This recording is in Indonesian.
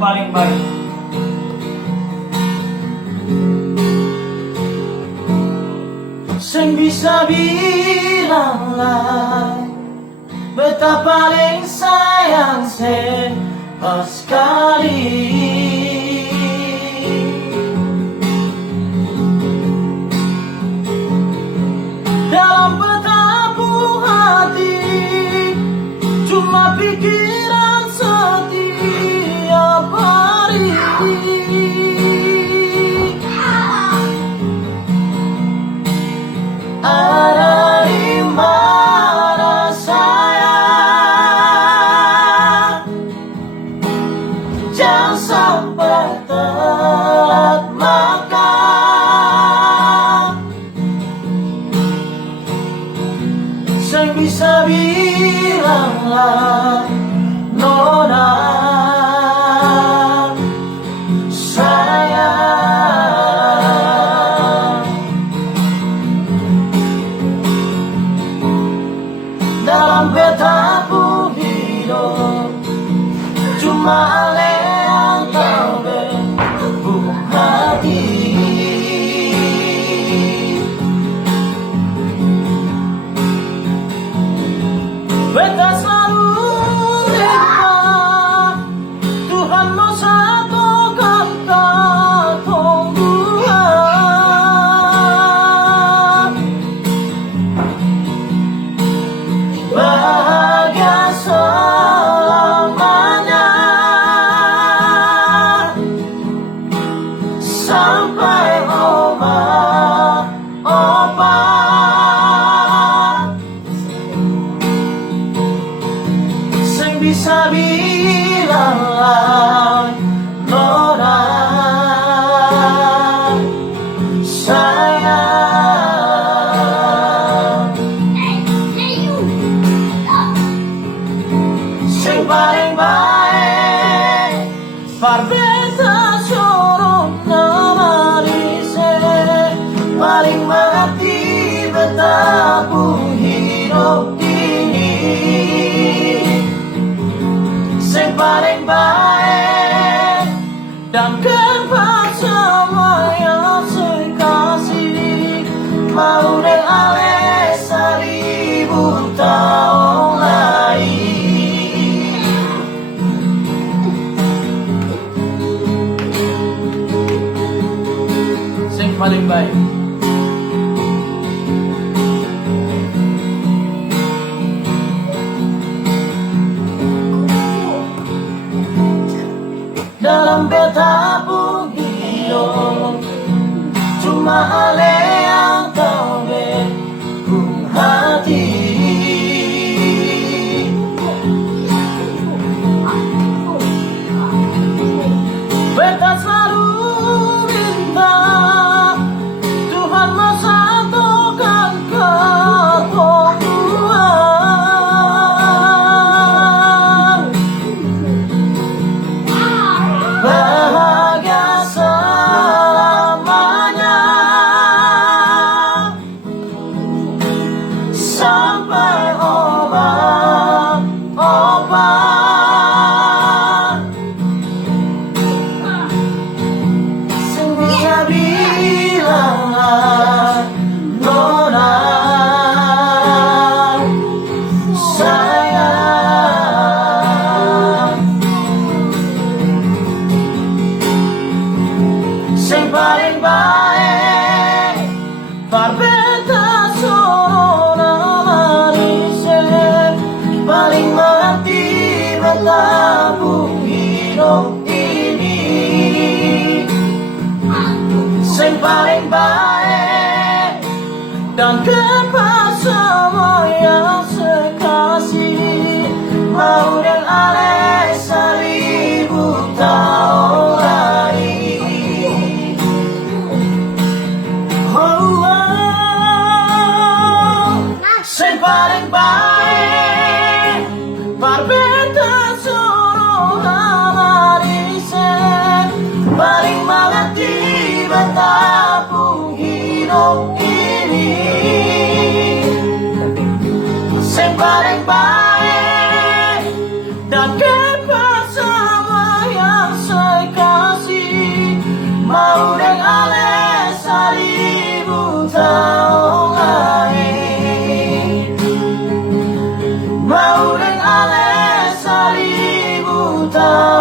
paling baik. Sing bisa bilang lah betapa paling sayang sen sekali. Dalam betapung hati cuma pikiran setiap hari. Ada di mana sayang, jangan sampai telat makan. Saya bisa bilanglah nona dalam betapun hidup cuma ale yang tahu berbuk hati. Beta selalu lupa Tuhan mau satukan katong dua. Bahagia selamanya sampai opa sing bisa bilang nona sayang. Sing paling baik parbeta sorong namari se paling mati betapun hidup ini. Sing paling baik dan kepas sama yang sekasih mau deh ale 1000 tahun lagi. Sing paling baik dalam betapun hidup cuma ale yang tahu berbuk hati. Beta selalu minta Tuhan mau satukan katong dua. Bahagia selamanya sampai obat sing bisa bilang nona sayang. Sing paling baik parbeta sorona marise paling mati betapun hidup ini. Sing paling baik dan kepas sama yang sekasih mau dan ale 1000 tahun lagi. Sing paling baik parbeta sorona marise paling mengerti betapun hidup ini. Sing paling baik dan kepas sama yang tahu